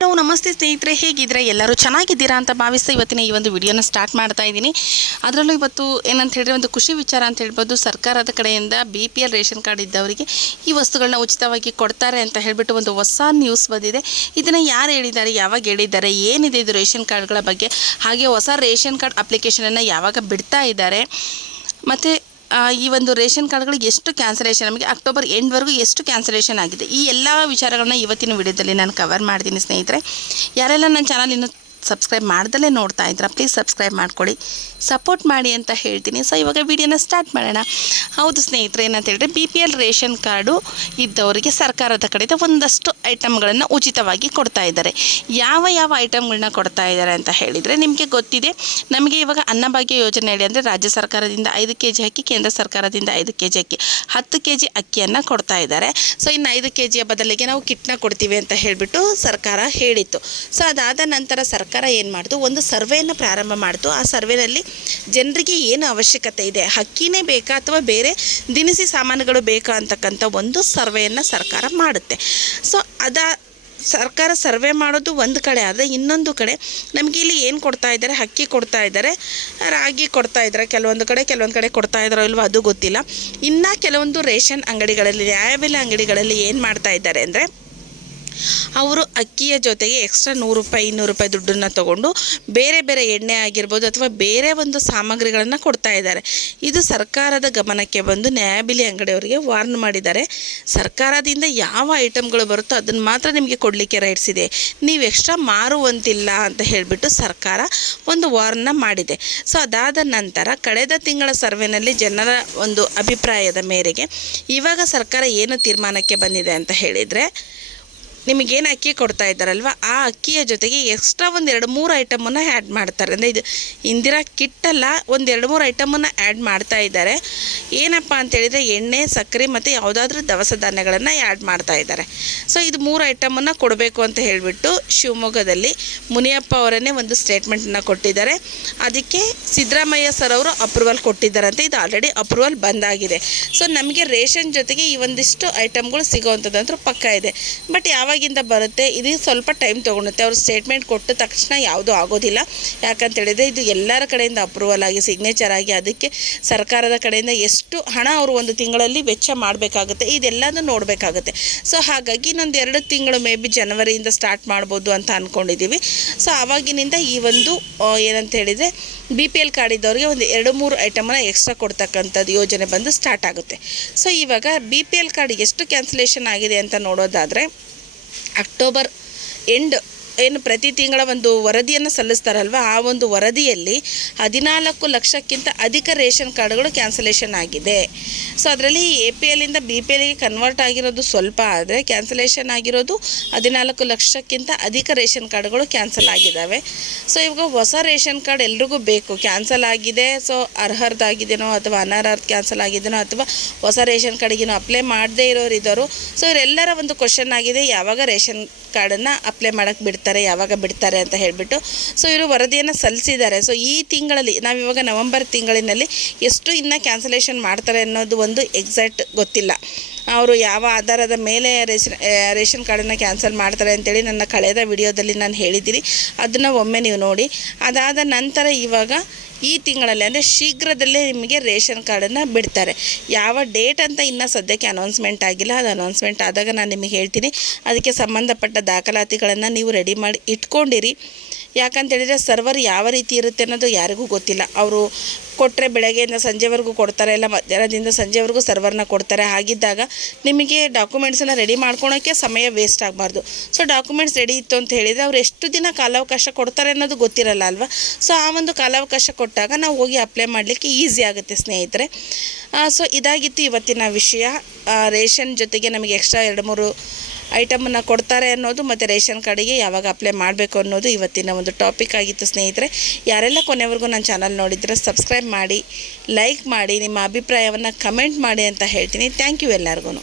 Hello ನಮಸ್ತೆ ಸ್ನೇಹಿತರೆ ಹೇಗಿದ್ರೆ ಎಲ್ಲರೂ ಚೆನ್ನಾಗಿದ್ದೀರಾ ಅಂತ ಭಾವಿಸ್ತಾ ಇವತ್ತಿನ ಈ ಒಂದು ವಿಡಿಯೋನ ಸ್ಟಾರ್ಟ್ ಮಾಡ್ತಾ ಇದ್ದೀನಿ. ಅದರಲ್ಲೂ ಇವತ್ತು ಏನಂತ ಹೇಳಿದ್ರೆ ಒಂದು ಖುಷಿ ವಿಚಾರ ಅಂತ ಹೇಳ್ಬೋದು. ಸರ್ಕಾರದ ಕಡೆಯಿಂದ B P L ration card ಇದ್ದವರಿಗೆ ಈ ವಸ್ತುಗಳನ್ನ ಉಚಿತವಾಗಿ ಕೊಡ್ತಾರೆ ಅಂತ ಹೇಳಿಬಿಟ್ಟು ಒಂದು ಹೊಸ ನ್ಯೂಸ್ ಬಂದಿದೆ. ಇದನ್ನು ಯಾರು ಹೇಳಿದ್ದಾರೆ, ಯಾವಾಗ ಹೇಳಿದ್ದಾರೆ, ಏನಿದೆ ಇದು ರೇಷನ್ ಕಾರ್ಡ್ಗಳ ಬಗ್ಗೆ? ಹಾಗೆ ಹೊಸ ರೇಷನ್ ಕಾರ್ಡ್ ಅಪ್ಲಿಕೇಶನನ್ನು ಯಾವಾಗ ಬಿಡ್ತಾ ಇದ್ದಾರೆ? ಮತ್ತು ಈ ಒಂದು ರೇಷನ್ ಕಾರ್ಡ್ಗಳಿಗೆ ಎಷ್ಟು ಕ್ಯಾನ್ಸಲೇಷನ್ ನಮಗೆ ಅಕ್ಟೋಬರ್ ಎಂಡ್ವರೆಗೂ ಎಷ್ಟು ಕ್ಯಾನ್ಸಲೇಷನ್ ಆಗಿದೆ? ಈ ಎಲ್ಲ ವಿಚಾರಗಳನ್ನ ಇವತ್ತಿನ ವಿಡಿಯೋದಲ್ಲಿ ನಾನು ಕವರ್ ಮಾಡ್ತೀನಿ ಸ್ನೇಹಿತರೆ. ಯಾರೆಲ್ಲ ನನ್ನ ಚಾನಲ್ ಇನ್ನೂ ಸಬ್ಸ್ಕ್ರೈಬ್ ಮಾಡ್ದಲೇ ನೋಡ್ತಾ ಇದ್ದೀರಾ ಪ್ಲೀಸ್ ಸಬ್ಸ್ಕ್ರೈಬ್ ಮಾಡ್ಕೊಳ್ಳಿ. ಸಪೋರ್ಟ್ ಮಾಡಿ ಅಂತ ಹೇಳ್ತೀನಿ. ಸೊ ಇವಾಗ ವಿಡಿಯೋನ ಸ್ಟಾರ್ಟ್ ಮಾಡೋಣ. ಹೌದು ಸ್ನೇಹಿತರೆ, ಏನಂತ ಹೇಳಿದ್ರೆ B P L ration card ಇದ್ದವರಿಗೆ ಸರ್ಕಾರದ ಕಡೆಯಿಂದ ಒಂದಷ್ಟು ಐಟಮ್ಗಳನ್ನು ಉಚಿತವಾಗಿ ಕೊಡ್ತಾ ಇದ್ದಾರೆ. ಯಾವ ಯಾವ ಐಟಮ್ಗಳನ್ನ ಕೊಡ್ತಾ ಇದ್ದಾರೆ ಅಂತ ಹೇಳಿದರೆ ನಿಮಗೆ ಗೊತ್ತಿದೆ. ನಮಗೆ ಇವಾಗ ಅನ್ನಭಾಗ್ಯ ಯೋಜನೆ ಹೇಳಿ ಅಂದರೆ ರಾಜ್ಯ ಸರ್ಕಾರದಿಂದ ಐದು ಕೆ ಜಿ ಅಕ್ಕಿ, ಕೇಂದ್ರ ಸರ್ಕಾರದಿಂದ ಐದು ಕೆ ಜಿ ಅಕ್ಕಿ, ಹತ್ತು ಕೆ ಜಿ ಅಕ್ಕಿಯನ್ನು ಕೊಡ್ತಾ ಇದ್ದಾರೆ. ಸೊ ಇನ್ನು ಐದು ಕೆ ಜಿಯ ಬದಲಿಗೆ ನಾವು ಕಿಟ್ನ ಕೊಡ್ತೀವಿ ಅಂತ ಹೇಳಿಬಿಟ್ಟು ಸರ್ಕಾರ ಹೇಳಿತ್ತು. ಸೊ ಅದಾದ ನಂತರ ಸರ್ಕಾರ ಏನು ಮಾಡ್ತು ಒಂದು ಸರ್ವೆಯನ್ನು ಪ್ರಾರಂಭ ಮಾಡ್ತು ಆ ಸರ್ವೆನಲ್ಲಿ ಜನರಿಗೆ ಏನು ಅವಶ್ಯಕತೆ ಇದೆ? ಹಕ್ಕಿನೇ ಬೇಕಾ ಅಥವಾ ಬೇರೆ ದಿನಸಿ ಸಾಮಾನುಗಳು ಬೇಕಾ ಅಂತಕ್ಕಂಥ ಒಂದು ಸರ್ವೆಯನ್ನು ಸರ್ಕಾರ ಮಾಡುತ್ತೆ. ಸೊ ಅದ ಸರ್ಕಾರ ಸರ್ವೆ ಮಾಡೋದು ಒಂದು ಕಡೆ ಆದರೆ ಇನ್ನೊಂದು ಕಡೆ ನಮಗೆ ಇಲ್ಲಿ ಏನು ಕೊಡ್ತಾ ಇದ್ದಾರೆ ಹಕ್ಕಿ ಕೊಡ್ತಾ ಇದ್ದಾರೆ ರಾಗಿ ಕೊಡ್ತಾ ಇದ್ದಾರೆ ಕೆಲವೊಂದು ಕಡೆ ಕೆಲವೊಂದು ಕಡೆ ಕೊಡ್ತಾ ಇದ್ದಾರೋ ಇಲ್ವೋ ಅದು ಗೊತ್ತಿಲ್ಲ. ಇನ್ನು ಕೆಲವೊಂದು ರೇಷನ್ ಅಂಗಡಿಗಳಲ್ಲಿ ನ್ಯಾಯಬೆಲೆ ಅಂಗಡಿಗಳಲ್ಲಿ ಏನು ಮಾಡ್ತಾ ಇದ್ದಾರೆ ಅಂದರೆ ಅವರು ಅಕ್ಕಿಯ ಜೊತೆಗೆ ಎಕ್ಸ್ಟ್ರಾ ನೂರು ರೂಪಾಯಿ, ಇನ್ನೂರು ರೂಪಾಯಿ ದುಡ್ಡನ್ನು ತಗೊಂಡು ಬೇರೆ ಬೇರೆ ಎಣ್ಣೆ ಆಗಿರ್ಬೋದು ಅಥವಾ ಬೇರೆ ಒಂದು ಸಾಮಗ್ರಿಗಳನ್ನು ಕೊಡ್ತಾ ಇದ್ದಾರೆ. ಇದು ಸರ್ಕಾರದ ಗಮನಕ್ಕೆ ಬಂದು ನ್ಯಾಯಬೆಲೆ ಅಂಗಡಿಯವರಿಗೆ ವಾರ್ನ್ ಮಾಡಿದ್ದಾರೆ. ಸರ್ಕಾರದಿಂದ ಯಾವ ಐಟಮ್ಗಳು ಬರುತ್ತೋ ಅದನ್ನು ಮಾತ್ರ ನಿಮಗೆ ಕೊಡಲಿಕ್ಕೆ ರೈಟ್ಸ್ ಇದೆ. ನೀವು ಎಕ್ಸ್ಟ್ರಾ ಮಾರುವಂತಿಲ್ಲ ಅಂತ ಹೇಳಿಬಿಟ್ಟು ಸರ್ಕಾರ ಒಂದು ವಾರ್ನ ಮಾಡಿದೆ. ಸೊ ಅದಾದ ನಂತರ ಕಳೆದ ತಿಂಗಳ ಸರ್ವೆನಲ್ಲಿ ಜನರ ಒಂದು ಅಭಿಪ್ರಾಯದ ಮೇರೆಗೆ ಇವಾಗ ಸರ್ಕಾರ ಏನು ತೀರ್ಮಾನಕ್ಕೆ ಬಂದಿದೆ ಅಂತ ಹೇಳಿದರೆ ನಿಮಗೇನು ಅಕ್ಕಿ ಕೊಡ್ತಾ ಇದ್ದಾರಲ್ವ, ಆ ಅಕ್ಕಿಯ ಜೊತೆಗೆ ಎಕ್ಸ್ಟ್ರಾ ಒಂದು ಎರಡು ಮೂರು ಐಟಮನ್ನು ಆ್ಯಡ್ ಮಾಡ್ತಾರೆ. ಅಂದರೆ ಇದು ಇಂದಿರಾ ಕಿಟ್ಟಲ್ಲ ಒಂದು ಎರಡು ಮೂರು ಐಟಮನ್ನು ಆ್ಯಡ್ ಮಾಡ್ತಾ ಇದ್ದಾರೆ. ಏನಪ್ಪ ಅಂತೇಳಿದರೆ ಎಣ್ಣೆ, ಸಕ್ಕರೆ ಮತ್ತು ಯಾವುದಾದ್ರೂ ದವಸ ಧಾನ್ಯಗಳನ್ನು ಆ್ಯಡ್ ಮಾಡ್ತಾ ಇದ್ದಾರೆ. ಸೊ ಇದು ಮೂರು ಐಟಮನ್ನು ಕೊಡಬೇಕು ಅಂತ ಹೇಳಿಬಿಟ್ಟು ಶಿವಮೊಗ್ಗದಲ್ಲಿ ಮುನಿಯಪ್ಪ ಅವರನ್ನೇ ಒಂದು ಸ್ಟೇಟ್ಮೆಂಟನ್ನು ಕೊಟ್ಟಿದ್ದಾರೆ. ಅದಕ್ಕೆ ಸಿದ್ದರಾಮಯ್ಯ ಸರ್ ಅವರು ಅಪ್ರೂವಲ್ ಕೊಟ್ಟಿದ್ದಾರಂತೆ. ಇದು ಆಲ್ರೆಡಿ ಅಪ್ರೂವಲ್ ಬಂದಾಗಿದೆ. ಸೊ ನಮಗೆ ರೇಷನ್ ಜೊತೆಗೆ ಈ ಒಂದಿಷ್ಟು ಐಟಮ್ಗಳು ಸಿಗೋವಂಥದ್ದು ಪಕ್ಕ ಇದೆ. ಬಟ್ ಯಾವಾಗಿಂದ ಬರುತ್ತೆ, ಇದು ಸ್ವಲ್ಪ ಟೈಮ್ ತೊಗೊಳುತ್ತೆ. ಅವ್ರು ಸ್ಟೇಟ್ಮೆಂಟ್ ಕೊಟ್ಟ ತಕ್ಷಣ ಯಾವುದೂ ಆಗೋದಿಲ್ಲ. ಯಾಕಂತೇಳಿದರೆ ಇದು ಎಲ್ಲರ ಕಡೆಯಿಂದ ಅಪ್ರೂವಲ್ ಆಗಿ ಸಿಗ್ನೇಚರ್ ಆಗಿ, ಅದಕ್ಕೆ ಸರ್ಕಾರದ ಕಡೆಯಿಂದ ಎಷ್ಟು ಹಣ ಅವರು ಒಂದು ತಿಂಗಳಲ್ಲಿ ವೆಚ್ಚ ಮಾಡಬೇಕಾಗುತ್ತೆ, ಇದೆಲ್ಲನೂ ನೋಡಬೇಕಾಗುತ್ತೆ. ಸೊ ಹಾಗಾಗಿ ಇನ್ನೊಂದು ಎರಡು ತಿಂಗಳು ಮೇ ಬಿ ಜನವರಿಯಿಂದ ಸ್ಟಾರ್ಟ್ ಮಾಡ್ಬೋದು ಅಂತ ಅಂದ್ಕೊಂಡಿದ್ದೀವಿ ಸೊ ಆವಾಗಿನಿಂದ ಈ ಒಂದು ಏನಂತ ಹೇಳಿದರೆ ಬಿ ಪಿ ಎಲ್ ಕಾರ್ಡ್ ಇದ್ದವ್ರಿಗೆ ಒಂದು ಎರಡು ಮೂರು ಐಟಮನ್ನು ಎಕ್ಸ್ಟ್ರಾ ಕೊಡ್ತಕ್ಕಂಥದ್ದು ಯೋಜನೆ ಬಂದು ಸ್ಟಾರ್ಟ್ ಆಗುತ್ತೆ. ಸೊ ಇವಾಗ ಬಿ ಪಿ ಎಲ್ ಕಾರ್ಡ್ ಎಷ್ಟು ಕ್ಯಾನ್ಸಲೇಷನ್ ಆಗಿದೆ ಅಂತ ನೋಡೋದಾದರೆ ಅಕ್ಟೋಬರ್ ಎಂಡ್ ಏನು ಪ್ರತಿ ತಿಂಗಳ ಒಂದು ವರದಿಯನ್ನು ಸಲ್ಲಿಸ್ತಾರಲ್ವ? ಆ ಒಂದು ವರದಿಯಲ್ಲಿ ಹದಿನಾಲ್ಕು ಲಕ್ಷಕ್ಕಿಂತ ಅಧಿಕ ರೇಷನ್ ಕಾರ್ಡ್ಗಳು ಕ್ಯಾನ್ಸಲೇಷನ್ ಆಗಿದೆ. ಸೊ, ಅದರಲ್ಲಿ ಎ ಪಿ ಎಲ್ಲಿಂದ ಬಿ ಪಿ ಎಲ್ಗೆ ಕನ್ವರ್ಟ್ ಆಗಿರೋದು ಸ್ವಲ್ಪ ಆದರೆ ಕ್ಯಾನ್ಸಲೇಷನ್ ಆಗಿರೋದು ಹದಿನಾಲ್ಕು ಲಕ್ಷಕ್ಕಿಂತ ಅಧಿಕ ರೇಷನ್ ಕಾರ್ಡ್ಗಳು ಕ್ಯಾನ್ಸಲ್ ಆಗಿದ್ದಾವೆ ಸೊ, ಇವಾಗ ಹೊಸ ರೇಷನ್ ಕಾರ್ಡ್ ಎಲ್ರಿಗೂ ಬೇಕು. ಕ್ಯಾನ್ಸಲ್ ಆಗಿದೆ, ಸೊ ಅರ್ಹರ್ದಾಗಿದೆನೋ ಅಥವಾ ಅನರ್ಹರ್ದು ಕ್ಯಾನ್ಸಲ್ ಆಗಿದೆನೋ ಅಥವಾ ಹೊಸ ರೇಷನ್ ಕಾರ್ಡಿಗೇನೋ ಅಪ್ಲೈ ಮಾಡದೇ ಇರೋರು ಇದ್ದವರು ಸೊ, ಇವರೆಲ್ಲರ ಒಂದು ಕ್ವಶನ್ ಆಗಿದೆ, ಯಾವಾಗ ರೇಷನ್ ಕಾರ್ಡನ್ನು ಅಪ್ಲೈ ಮಾಡೋಕ್ಕೆ ಬಿಡ್ತಾರೆ? ಯಾವಾಗ ಬಿಡ್ತಾರೆ ಅಂತ ಹೇಳಿಬಿಟ್ಟು. ಸೊ ಇವರು ವರದಿಯನ್ನು ಸಲ್ಲಿಸಿದ್ದಾರೆ. ಸೊ ಈ ತಿಂಗಳಲ್ಲಿ ನಾವಿವಾಗ ನವೆಂಬರ್ ತಿಂಗಳಿನಲ್ಲಿ ಎಷ್ಟು ಇನ್ನೂ ಕ್ಯಾನ್ಸಲೇಷನ್ ಮಾಡ್ತಾರೆ ಅನ್ನೋದು ಒಂದು ಎಕ್ಸಾಕ್ಟ್ ಗೊತ್ತಿಲ್ಲ. ಅವರು ಯಾವ ಆಧಾರದ ಮೇಲೆ ರೇಷನ್ ರೇಷನ್ ಕಾರ್ಡನ್ನು ಕ್ಯಾನ್ಸಲ್ ಮಾಡ್ತಾರೆ ಅಂತೇಳಿ ನನ್ನ ಕಳೆದ ವಿಡಿಯೋದಲ್ಲಿ ನಾನು ಹೇಳಿದ್ದೀನಿ. ಅದನ್ನು ಒಮ್ಮೆ ನೀವು ನೋಡಿ. ಅದಾದ ನಂತರ ಇವಾಗ ಈ ತಿಂಗಳಲ್ಲಿ ಅಂದರೆ ಶೀಘ್ರದಲ್ಲೇ ನಿಮಗೆ ರೇಷನ್ ಕಾರ್ಡನ್ನು ಬಿಡ್ತಾರೆ. ಯಾವ ಡೇಟ್ ಅಂತ ಇನ್ನೂ ಸದ್ಯಕ್ಕೆ ಅನೌನ್ಸ್ಮೆಂಟ್ ಆಗಿಲ್ಲ. ಅದು ಅನೌನ್ಸ್ಮೆಂಟ್ ಆದಾಗ ನಾನು ನಿಮಗೆ ಹೇಳ್ತೀನಿ. ಅದಕ್ಕೆ ಸಂಬಂಧಪಟ್ಟ ದಾಖಲಾತಿಗಳನ್ನು ನೀವು ರೆಡಿ ಮಾಡಿ ಇಟ್ಕೊಂಡಿರಿ. ಯಾಕಂತೇಳಿದರೆ ಸರ್ವರ್ ಯಾವ ರೀತಿ ಇರುತ್ತೆ ಅನ್ನೋದು ಯಾರಿಗೂ ಗೊತ್ತಿಲ್ಲ. ಅವರು ಕೊಟ್ಟರೆ ಬೆಳಗ್ಗೆಯಿಂದ ಸಂಜೆವರೆಗೂ ಕೊಡ್ತಾರೆ, ಇಲ್ಲ ಮಧ್ಯಾಹ್ನದಿಂದ ಸಂಜೆವರೆಗೂ ಸರ್ವರ್ನ ಕೊಡ್ತಾರೆ. ಹಾಗಿದ್ದಾಗ ನಿಮಗೆ ಡಾಕ್ಯುಮೆಂಟ್ಸನ್ನು ರೆಡಿ ಮಾಡ್ಕೊಳೋಕ್ಕೆ ಸಮಯ ವೇಸ್ಟ್ ಆಗಬಾರ್ದು. ಸೊ, ಡಾಕ್ಯುಮೆಂಟ್ಸ್ ರೆಡಿ ಇತ್ತು ಅಂತ ಹೇಳಿದರೆ ಅವ್ರು ಎಷ್ಟು ದಿನ ಕಾಲಾವಕಾಶ ಕೊಡ್ತಾರೆ ಅನ್ನೋದು ಗೊತ್ತಿರಲ್ಲ ಅಲ್ವಾ? ಸೊ, ಆ ಒಂದು ಕಾಲಾವಕಾಶ ಕೊಟ್ಟಾಗ ನಾವು ಹೋಗಿ ಅಪ್ಲೈ ಮಾಡಲಿಕ್ಕೆ ಈಸಿ ಆಗುತ್ತೆ ಸ್ನೇಹಿತರೆ. ಸೊ, ಇದಾಗಿತ್ತು ಇವತ್ತಿನ ವಿಷಯ. ರೇಷನ್ ಜೊತೆಗೆ ನಮಗೆ ಎಕ್ಸ್ಟ್ರಾ ಎರಡು ಮೂರು ಐಟಮನ್ನು ಕೊಡ್ತಾರೆ ಅನ್ನೋದು ಮತ್ತು ರೇಷನ್ ಕಾರ್ಡಿಗೆ ಯಾವಾಗ ಅಪ್ಲೈ ಮಾಡಬೇಕು ಅನ್ನೋದು ಇವತ್ತಿನ ಒಂದು ಟಾಪಿಕ್ ಆಗಿತ್ತು ಸ್ನೇಹಿತರೆ. ಯಾರೆಲ್ಲ ಕೊನೆವರೆಗೂ ನನ್ನ ಚಾನಲ್ ನೋಡಿದ್ರೆ ಸಬ್ಸ್ಕ್ರೈಬ್ ಮಾಡಿ ಲೈಕ್ ಮಾಡಿ, ನಿಮ್ಮ ಅಭಿಪ್ರಾಯವನ್ನು ಕಮೆಂಟ್ ಮಾಡಿ ಅಂತ ಹೇಳ್ತೀನಿ. ಥ್ಯಾಂಕ್ ಯು ಎಲ್ಲರಿಗೂ